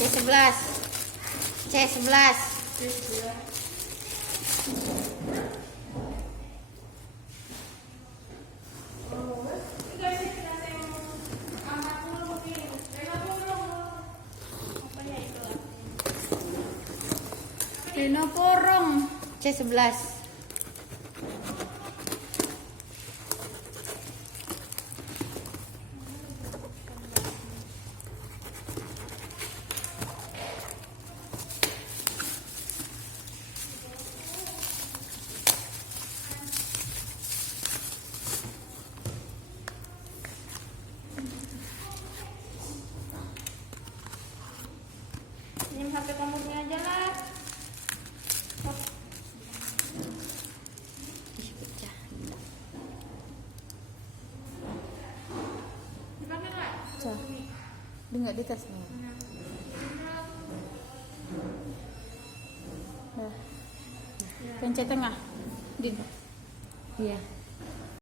C11. C11. Rino porong. C11. Ini HP komodnya aja lah. Ih, pecah. Dipakai nggak? Pecah. Dia nggak di tasnya. Nah. Pencet tengah. Din. Iya.